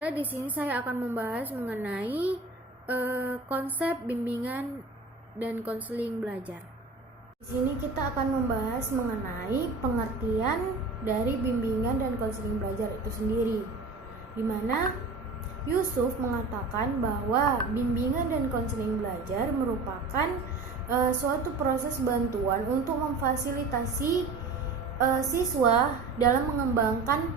Di sini saya akan membahas mengenai konsep bimbingan dan konseling belajar. Di sini kita akan membahas mengenai pengertian dari bimbingan dan konseling belajar itu sendiri. Di mana Yusuf mengatakan bahwa bimbingan dan konseling belajar merupakan suatu proses bantuan untuk memfasilitasi siswa dalam mengembangkan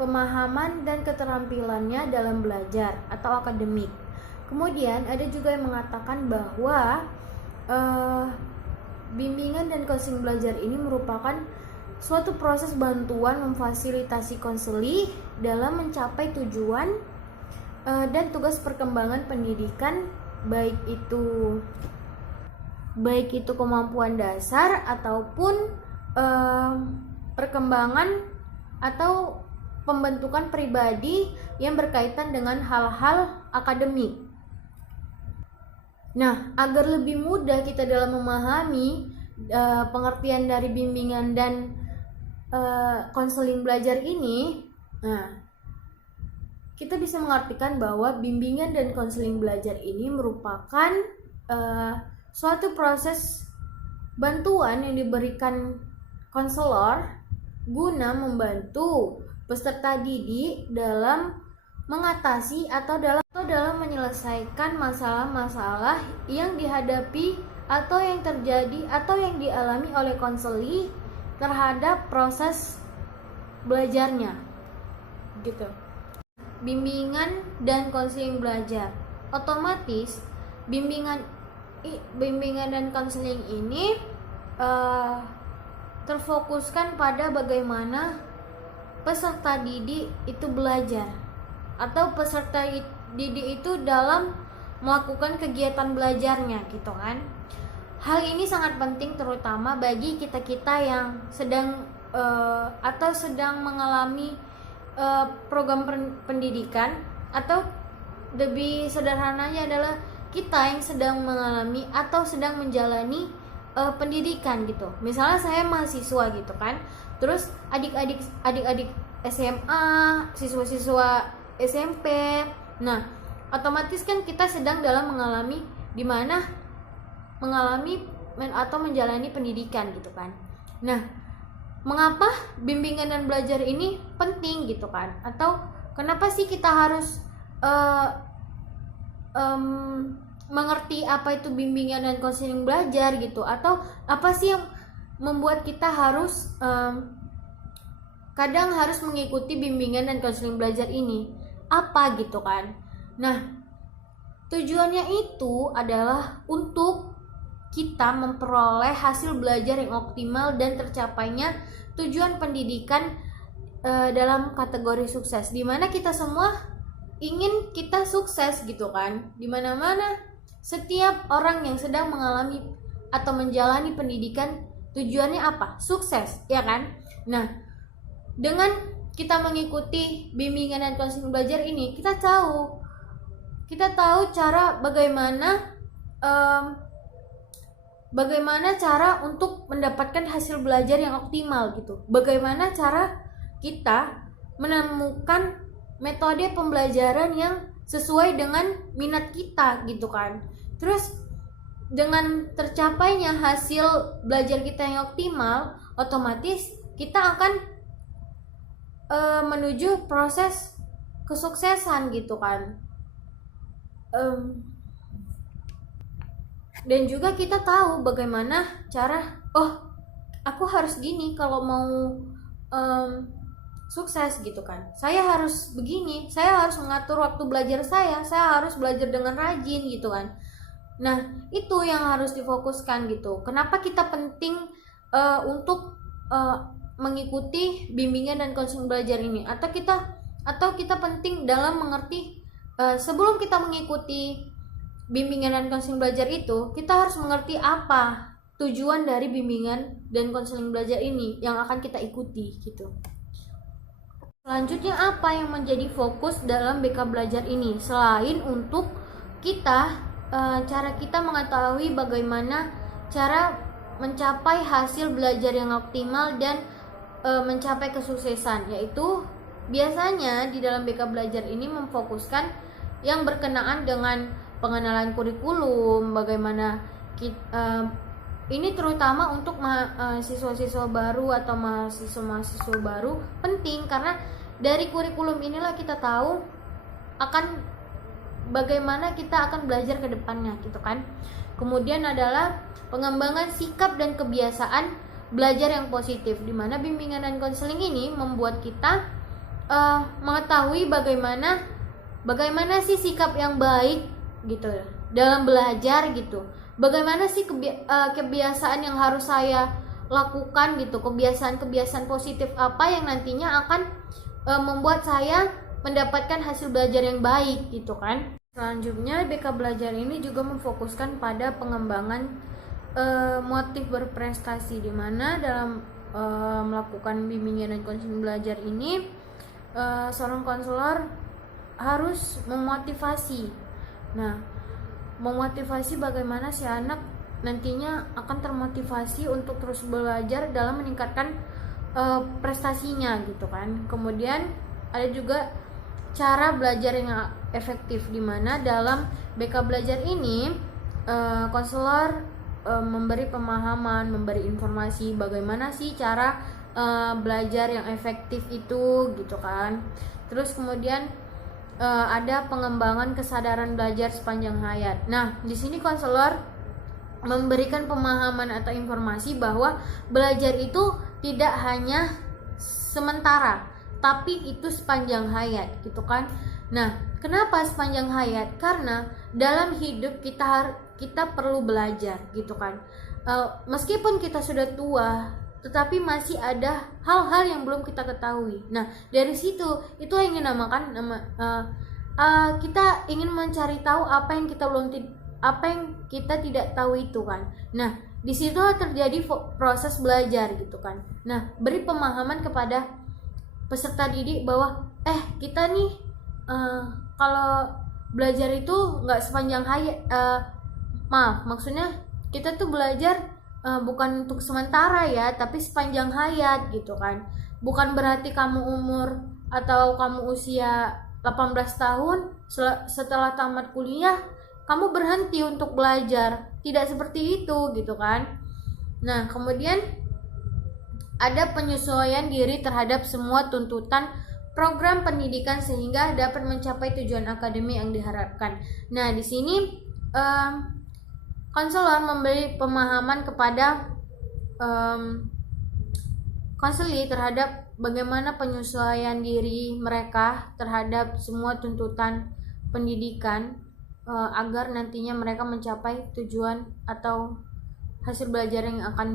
pemahaman dan keterampilannya dalam belajar atau akademik. Kemudian ada juga yang mengatakan bahwa bimbingan dan konseling belajar ini merupakan suatu proses bantuan memfasilitasi konseli dalam mencapai tujuan dan tugas perkembangan pendidikan, baik itu kemampuan dasar ataupun perkembangan atau pembentukan pribadi yang berkaitan dengan hal-hal akademik. Nah, agar lebih mudah kita dalam memahami pengertian dari bimbingan dan konseling belajar ini, kita bisa mengartikan bahwa bimbingan dan konseling belajar ini merupakan suatu proses bantuan yang diberikan konselor guna membantu peserta didik dalam mengatasi atau dalam menyelesaikan masalah-masalah yang dihadapi atau yang terjadi atau yang dialami oleh konseli terhadap proses belajarnya gitu. Bimbingan dan konseling belajar, otomatis bimbingan dan konseling ini terfokuskan pada bagaimana peserta didik itu belajar atau peserta didik itu dalam melakukan kegiatan belajarnya gitu kan. Hal ini sangat penting terutama bagi kita-kita yang sedang mengalami program pendidikan, atau lebih sederhananya adalah kita yang sedang mengalami atau sedang menjalani pendidikan gitu. Misalnya saya mahasiswa gitu kan, terus adik-adik SMA, siswa-siswa SMP. Nah, otomatis kan kita sedang dalam mengalami atau menjalani pendidikan gitu kan. Nah, mengapa bimbingan dan belajar ini penting gitu kan? Atau kenapa sih kita harus mengerti apa itu bimbingan dan konseling belajar gitu? Atau apa sih yang membuat kita harus kadang harus mengikuti bimbingan dan konseling belajar ini? Apa gitu kan? Nah, tujuannya itu adalah untuk kita memperoleh hasil belajar yang optimal dan tercapainya tujuan pendidikan dalam kategori sukses, dimana kita semua ingin kita sukses gitu kan. Dimana-mana setiap orang yang sedang mengalami atau menjalani pendidikan tujuannya apa? Sukses, ya kan? Nah, dengan kita mengikuti bimbingan dan konseling belajar ini, kita tahu cara bagaimana cara untuk mendapatkan hasil belajar yang optimal gitu. Bagaimana cara kita menemukan metode pembelajaran yang sesuai dengan minat kita gitu kan. Terus dengan tercapainya hasil belajar kita yang optimal, otomatis kita akan menuju proses kesuksesan gitu kan. Dan juga kita tahu bagaimana cara, aku harus gini kalau mau sukses gitu kan. Saya harus begini, saya harus mengatur waktu belajar saya harus belajar dengan rajin gitu kan. Nah, itu yang harus difokuskan gitu. Kenapa kita penting untuk mengikuti bimbingan dan konseling belajar ini, atau kita penting dalam mengerti sebelum kita mengikuti bimbingan dan konseling belajar itu, kita harus mengerti apa tujuan dari bimbingan dan konseling belajar ini yang akan kita ikuti gitu. Selanjutnya, apa yang menjadi fokus dalam BK belajar ini selain untuk cara kita mengetahui bagaimana cara mencapai hasil belajar yang optimal dan mencapai kesuksesan, yaitu biasanya di dalam BK Belajar ini memfokuskan yang berkenaan dengan pengenalan kurikulum, bagaimana ini terutama untuk siswa-siswa baru atau mahasiswa-mahasiswa baru penting, karena dari kurikulum inilah kita tahu akan bagaimana kita akan belajar ke depannya gitu kan. Kemudian adalah pengembangan sikap dan kebiasaan belajar yang positif, di mana bimbingan dan konseling ini membuat kita mengetahui bagaimana sih sikap yang baik gitu dalam belajar gitu. Bagaimana sih kebiasaan yang harus saya lakukan gitu, kebiasaan-kebiasaan positif apa yang nantinya akan membuat saya mendapatkan hasil belajar yang baik gitu kan. Selanjutnya BK Belajar ini juga memfokuskan pada pengembangan motif berprestasi, di mana dalam melakukan bimbingan dan konseling belajar ini seorang konselor harus memotivasi. Nah, memotivasi bagaimana si anak nantinya akan termotivasi untuk terus belajar dalam meningkatkan prestasinya gitu kan. Kemudian ada juga cara belajar yang efektif, di mana dalam BK Belajar ini konselor memberi pemahaman, memberi informasi bagaimana sih cara belajar yang efektif itu gitu kan. Terus kemudian ada pengembangan kesadaran belajar sepanjang hayat. Nah, di sini konselor memberikan pemahaman atau informasi bahwa belajar itu tidak hanya sementara, tapi itu sepanjang hayat gitu kan. Nah, kenapa sepanjang hayat? Karena dalam hidup kita perlu belajar gitu kan. Meskipun kita sudah tua, tetapi masih ada hal-hal yang belum kita ketahui. Nah, dari situ itu yang dinamakan kita ingin mencari tahu apa yang kita tidak tahu itu kan. Nah, di situ terjadi proses belajar gitu kan. Nah, beri pemahaman kepada peserta didik bahwa kita nih kalau belajar itu nggak sepanjang hayat, maksudnya kita tuh belajar bukan untuk sementara ya, tapi sepanjang hayat gitu kan. Bukan berarti kamu umur atau kamu usia 18 tahun setelah tamat kuliah kamu berhenti untuk belajar. Tidak seperti itu gitu kan. Nah, kemudian ada penyesuaian diri terhadap semua tuntutan program pendidikan sehingga dapat mencapai tujuan akademi yang diharapkan. Nah, di sini konselor memberi pemahaman kepada konseli terhadap bagaimana penyesuaian diri mereka terhadap semua tuntutan pendidikan agar nantinya mereka mencapai tujuan atau hasil belajar yang akan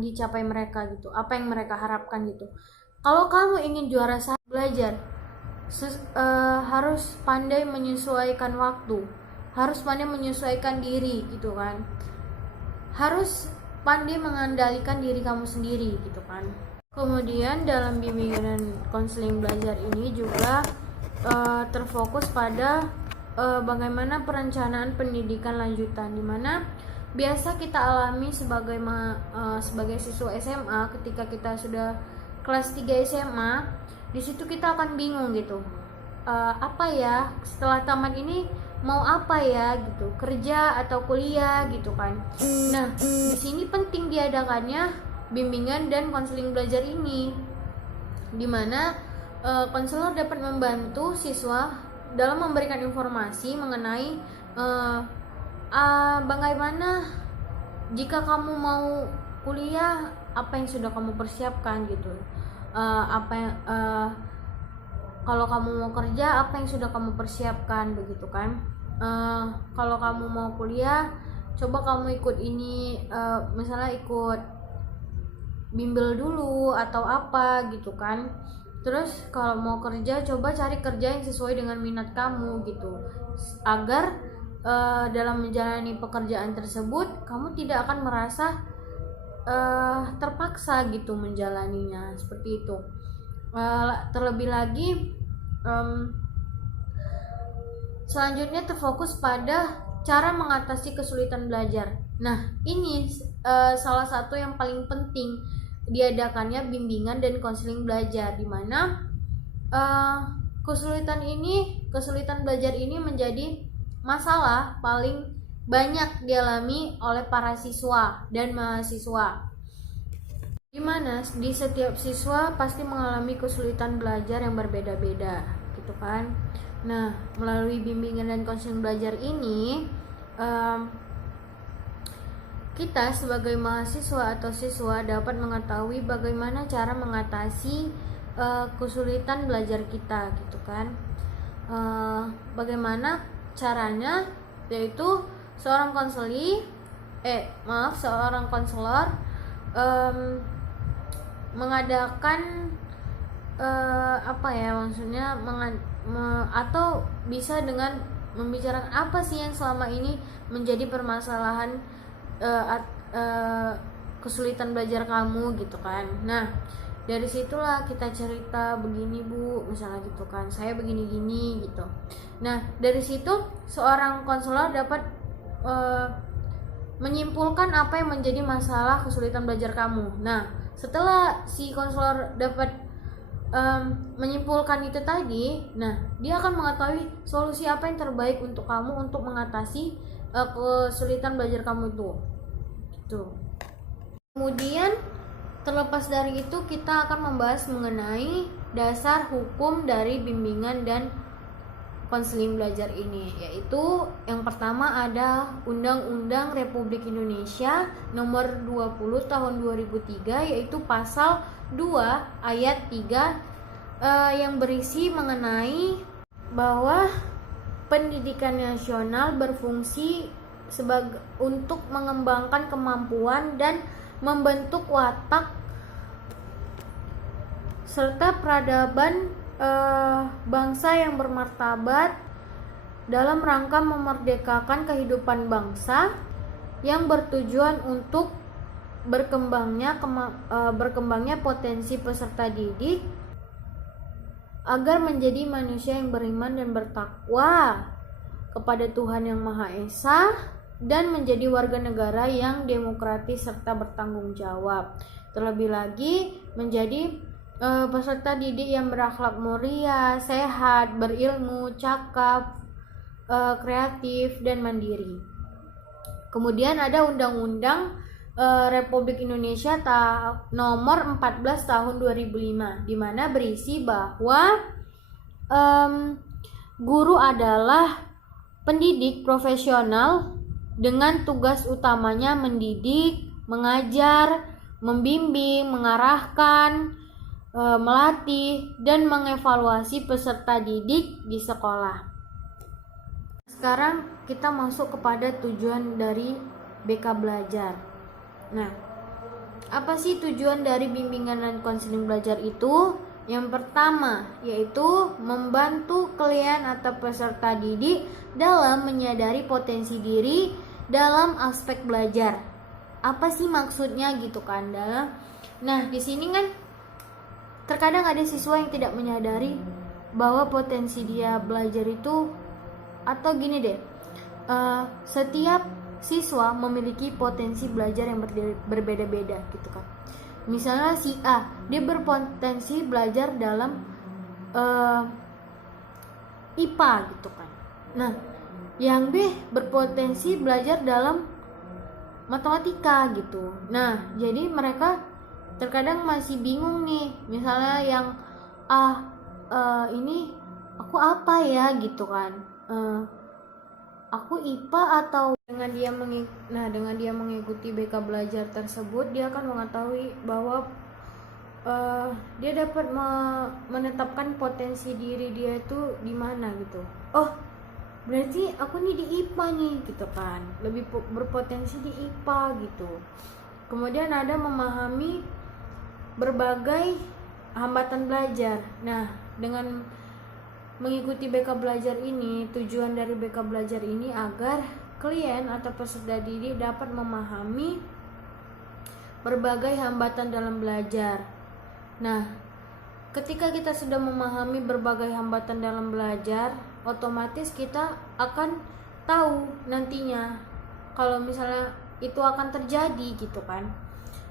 dicapai mereka gitu, apa yang mereka harapkan gitu. Kalau kamu ingin juara satu belajar harus pandai menyesuaikan waktu, harus pandai menyesuaikan diri gitu kan, harus pandai mengendalikan diri kamu sendiri gitu kan. Kemudian dalam bimbingan dan konseling belajar ini juga terfokus pada bagaimana perencanaan pendidikan lanjutan, dimana biasa kita alami sebagai siswa SMA. Ketika kita sudah kelas 3 SMA, di situ kita akan bingung gitu, apa ya setelah tamat ini, mau apa ya gitu, kerja atau kuliah gitu kan. Nah, di sini penting diadakannya bimbingan dan konseling belajar ini, dimana konselor dapat membantu siswa dalam memberikan informasi mengenai bagaimana jika kamu mau kuliah, apa yang sudah kamu persiapkan gitu, kalau kamu mau kerja, apa yang sudah kamu persiapkan begitu kan. Kalau kamu mau kuliah, coba kamu ikut ini, misalnya ikut bimbel dulu atau apa gitu kan. Terus kalau mau kerja, coba cari kerja yang sesuai dengan minat kamu gitu, agar dalam menjalani pekerjaan tersebut kamu tidak akan merasa terpaksa gitu menjalaninya, seperti itu. Terlebih lagi selanjutnya terfokus pada cara mengatasi kesulitan belajar. Nah, ini salah satu yang paling penting, diadakannya bimbingan dan konseling belajar, di mana kesulitan belajar ini menjadi masalah paling banyak dialami oleh para siswa dan mahasiswa, di mana di setiap siswa pasti mengalami kesulitan belajar yang berbeda-beda gitu kan. Nah, melalui bimbingan dan konseling belajar ini kita sebagai mahasiswa atau siswa dapat mengetahui bagaimana cara mengatasi kesulitan belajar kita gitu kan. Bagaimana caranya, yaitu seorang konselor mengadakan atau bisa dengan membicarakan apa sih yang selama ini menjadi permasalahan kesulitan belajar kamu gitu kan. Nah, dari situlah kita cerita, begini Bu, misalnya gitu kan, saya begini-gini gitu. Nah, dari situ seorang konselor dapat menyimpulkan apa yang menjadi masalah kesulitan belajar kamu. Nah, setelah si konselor dapat menyimpulkan itu tadi, nah dia akan mengetahui solusi apa yang terbaik untuk kamu untuk mengatasi kesulitan belajar kamu itu. Gitu. Kemudian terlepas dari itu, kita akan membahas mengenai dasar hukum dari bimbingan dan konseling belajar ini, yaitu yang pertama ada Undang-Undang Republik Indonesia Nomor 20 Tahun 2003, yaitu pasal 2 ayat 3 yang berisi mengenai bahwa pendidikan nasional berfungsi untuk mengembangkan kemampuan dan membentuk watak serta peradaban bangsa yang bermartabat dalam rangka memerdekakan kehidupan bangsa yang bertujuan untuk berkembangnya potensi peserta didik agar menjadi manusia yang beriman dan bertakwa kepada Tuhan Yang Maha Esa dan menjadi warga negara yang demokratis serta bertanggung jawab. Terlebih lagi menjadi peserta didik yang berakhlak mulia, sehat, berilmu, cakap, kreatif, dan mandiri. Kemudian ada Undang-Undang Republik Indonesia Nomor 14 Tahun 2005, di mana berisi bahwa guru adalah pendidik profesional dengan tugas utamanya mendidik, mengajar, membimbing, mengarahkan, melatih, dan mengevaluasi peserta didik di sekolah. Sekarang kita masuk kepada tujuan dari BK Belajar. Nah, apa sih tujuan dari bimbingan dan konseling belajar itu? Yang pertama, yaitu membantu klien atau peserta didik dalam menyadari potensi diri dalam aspek belajar. Apa sih maksudnya gitu kan? Nah, di sini kan terkadang ada siswa yang tidak menyadari bahwa potensi dia belajar itu, atau gini deh, setiap siswa memiliki potensi belajar yang berbeda-beda gitu kan. Misalnya si A, dia berpotensi belajar dalam IPA gitu kan. Nah, yang B berpotensi belajar dalam matematika gitu. Nah, jadi mereka terkadang masih bingung nih. Misalnya yang A, ini aku apa ya gitu kan. Aku IPA atau dengan dia mengikuti BK Belajar tersebut, dia akan mengetahui bahwa dia dapat menetapkan potensi diri dia itu di mana gitu. Oh, berarti aku nih di IPA nih gitu kan, lebih berpotensi di IPA gitu. Kemudian ada memahami berbagai hambatan belajar. Nah, dengan mengikuti BK Belajar ini, tujuan dari BK Belajar ini agar klien atau peserta didik dapat memahami berbagai hambatan dalam belajar. Nah, ketika kita sudah memahami berbagai hambatan dalam belajar, otomatis kita akan tahu nantinya kalau misalnya itu akan terjadi gitu kan.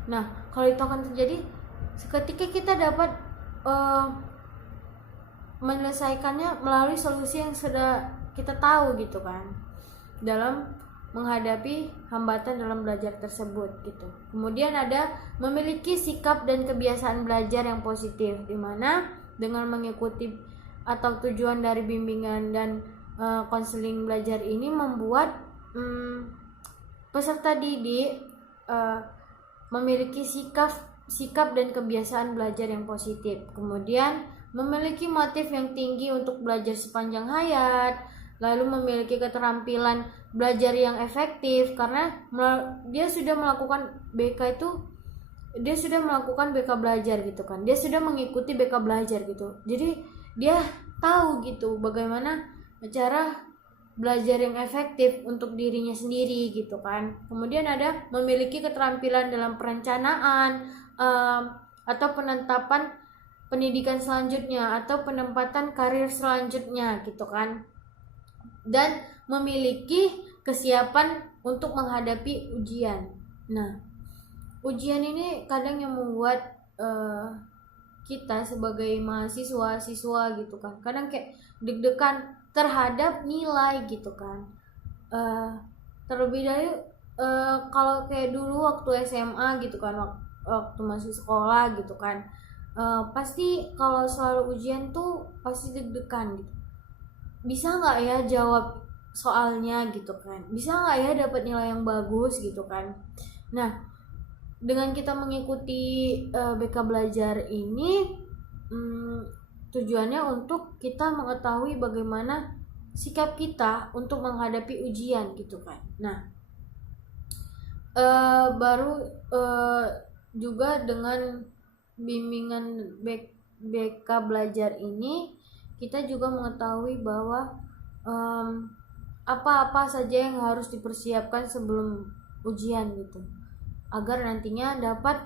Nah, kalau itu akan terjadi seketika kita dapat menyelesaikannya melalui solusi yang sudah kita tahu gitu kan, dalam menghadapi hambatan dalam belajar tersebut gitu. Kemudian ada memiliki sikap dan kebiasaan belajar yang positif, dimana dengan mengikuti atau tujuan dari bimbingan dan konseling belajar ini membuat peserta didik memiliki sikap dan kebiasaan belajar yang positif. Kemudian memiliki motif yang tinggi untuk belajar sepanjang hayat, lalu memiliki keterampilan belajar yang efektif karena dia sudah melakukan BK itu, dia sudah melakukan BK belajar gitu kan, dia sudah mengikuti BK belajar gitu, jadi dia tahu gitu bagaimana cara belajar yang efektif untuk dirinya sendiri gitu kan. Kemudian ada memiliki keterampilan dalam perencanaan atau penetapan pendidikan selanjutnya atau penempatan karir selanjutnya gitu kan, dan memiliki kesiapan untuk menghadapi ujian. Nah, ujian ini kadang yang membuat kita sebagai mahasiswa-siswa gitu kan, kadang kayak deg-degan terhadap nilai gitu kan. Terlebih dari kalau kayak dulu waktu SMA gitu kan, waktu masih sekolah gitu kan, pasti kalau selalu ujian tuh pasti deg-degan gitu. Bisa nggak ya jawab soalnya gitu kan, bisa nggak ya dapat nilai yang bagus gitu kan. Nah, dengan kita mengikuti BK belajar ini tujuannya untuk kita mengetahui bagaimana sikap kita untuk menghadapi ujian gitu kan. Nah, baru juga dengan bimbingan BK belajar ini kita juga mengetahui bahwa apa-apa saja yang harus dipersiapkan sebelum ujian gitu, agar nantinya dapat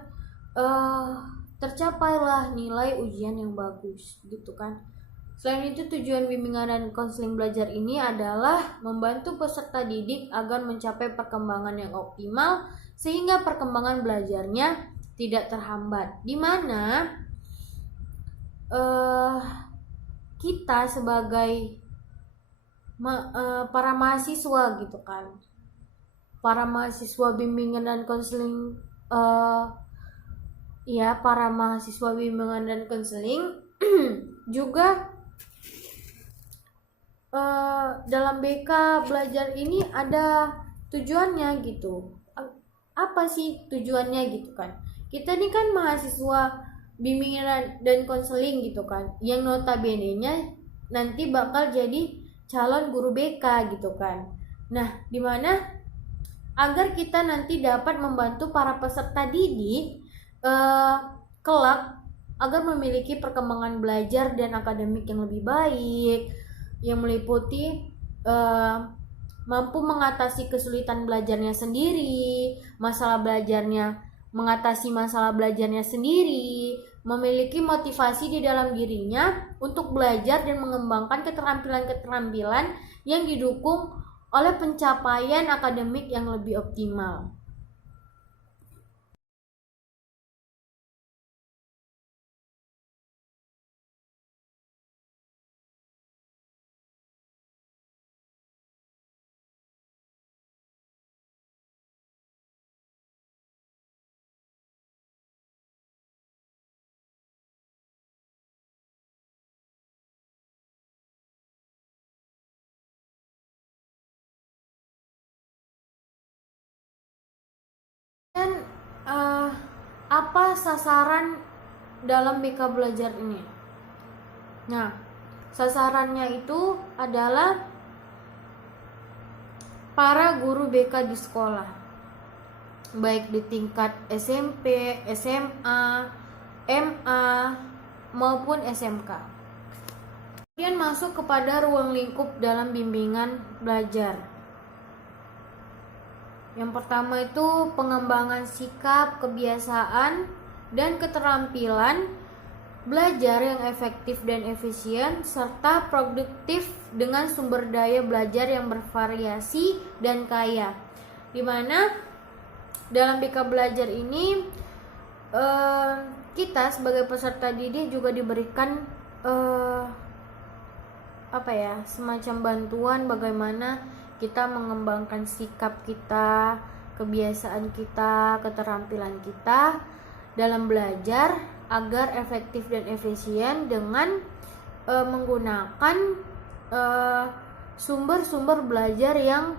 tercapailah nilai ujian yang bagus gitu kan. Selain itu, tujuan bimbingan dan konseling belajar ini adalah membantu peserta didik agar mencapai perkembangan yang optimal sehingga perkembangan belajarnya tidak terhambat, di mana kita sebagai para mahasiswa gitu kan, para mahasiswa bimbingan dan konseling, para mahasiswa bimbingan dan konseling juga dalam BK belajar ini ada tujuannya gitu. Apa sih tujuannya gitu kan? Kita ini kan mahasiswa bimbingan dan konseling gitu kan, yang notabene-nya nanti bakal jadi calon guru BK gitu kan. Nah, dimana agar kita nanti dapat membantu para peserta didik kelak agar memiliki perkembangan belajar dan akademik yang lebih baik, yang meliputi mampu mengatasi kesulitan belajarnya sendiri, mengatasi masalah belajarnya sendiri, memiliki motivasi di dalam dirinya untuk belajar dan mengembangkan keterampilan-keterampilan yang didukung oleh pencapaian akademik yang lebih optimal. Dan apa sasaran dalam BK belajar ini? Nah, sasarannya itu adalah para guru BK di sekolah, baik di tingkat SMP, SMA, MA maupun SMK. Kemudian masuk kepada ruang lingkup dalam bimbingan belajar. Yang pertama itu pengembangan sikap, kebiasaan, dan keterampilan belajar yang efektif dan efisien, serta produktif dengan sumber daya belajar yang bervariasi dan kaya. Dimana dalam BK belajar ini kita sebagai peserta didik juga diberikan semacam bantuan bagaimana kita mengembangkan sikap kita, kebiasaan kita, keterampilan kita dalam belajar agar efektif dan efisien dengan menggunakan sumber-sumber belajar yang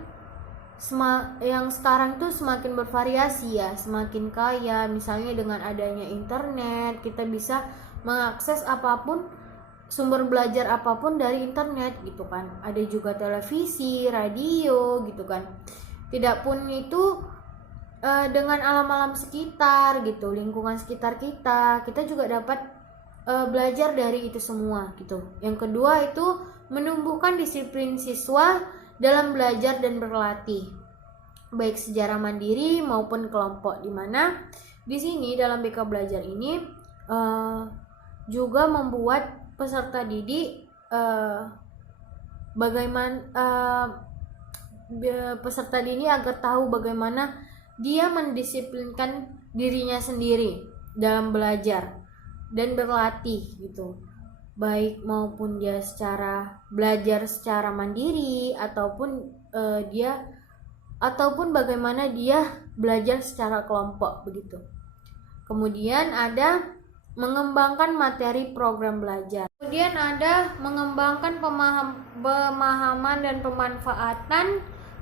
sekarang tuh semakin bervariasi ya, semakin kaya. Misalnya dengan adanya internet, kita bisa mengakses apapun, sumber belajar apapun dari internet gitu kan. Ada juga televisi, radio gitu kan. Tidak pun itu dengan alam-alam sekitar gitu, lingkungan sekitar kita juga dapat belajar dari itu semua gitu. Yang kedua itu menumbuhkan disiplin siswa dalam belajar dan berlatih, baik secara mandiri maupun kelompok, di mana di sini dalam BK Belajar ini juga membuat peserta didik peserta didik agar tahu bagaimana dia mendisiplinkan dirinya sendiri dalam belajar dan berlatih gitu, baik maupun dia belajar secara mandiri ataupun bagaimana dia belajar secara kelompok begitu. Kemudian ada mengembangkan materi program belajar. Kemudian ada mengembangkan pemahaman dan pemanfaatan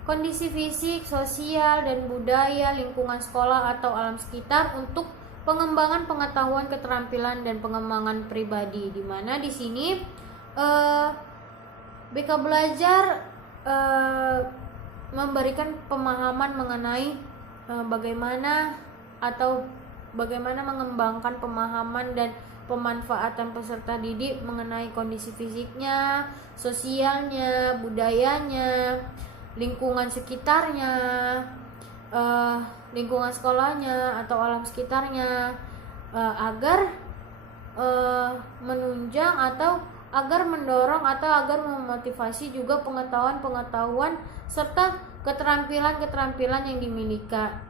kondisi fisik, sosial, dan budaya lingkungan sekolah atau alam sekitar untuk pengembangan pengetahuan, keterampilan, dan pengembangan pribadi. Di mana di sini BK Belajar memberikan pemahaman mengenai bagaimana mengembangkan pemahaman dan pemanfaatan peserta didik mengenai kondisi fisiknya, sosialnya, budayanya, lingkungan sekitarnya, lingkungan sekolahnya atau alam sekitarnya, agar menunjang atau agar mendorong atau agar memotivasi juga pengetahuan serta keterampilan yang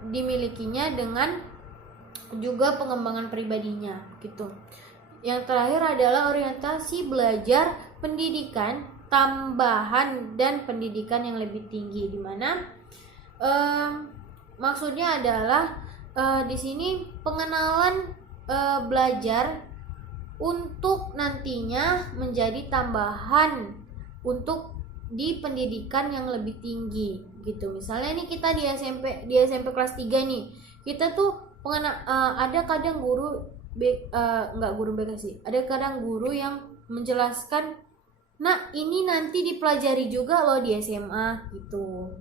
dimilikinya dengan juga pengembangan pribadinya gitu. Yang terakhir adalah orientasi belajar pendidikan tambahan dan pendidikan yang lebih tinggi, di mana maksudnya adalah di sini pengenalan belajar untuk nantinya menjadi tambahan untuk di pendidikan yang lebih tinggi gitu. Misalnya nih kita di SMP kelas 3 nih, kita tuh ada kadang ada kadang guru yang menjelaskan, nah ini nanti dipelajari juga loh di SMA gitu.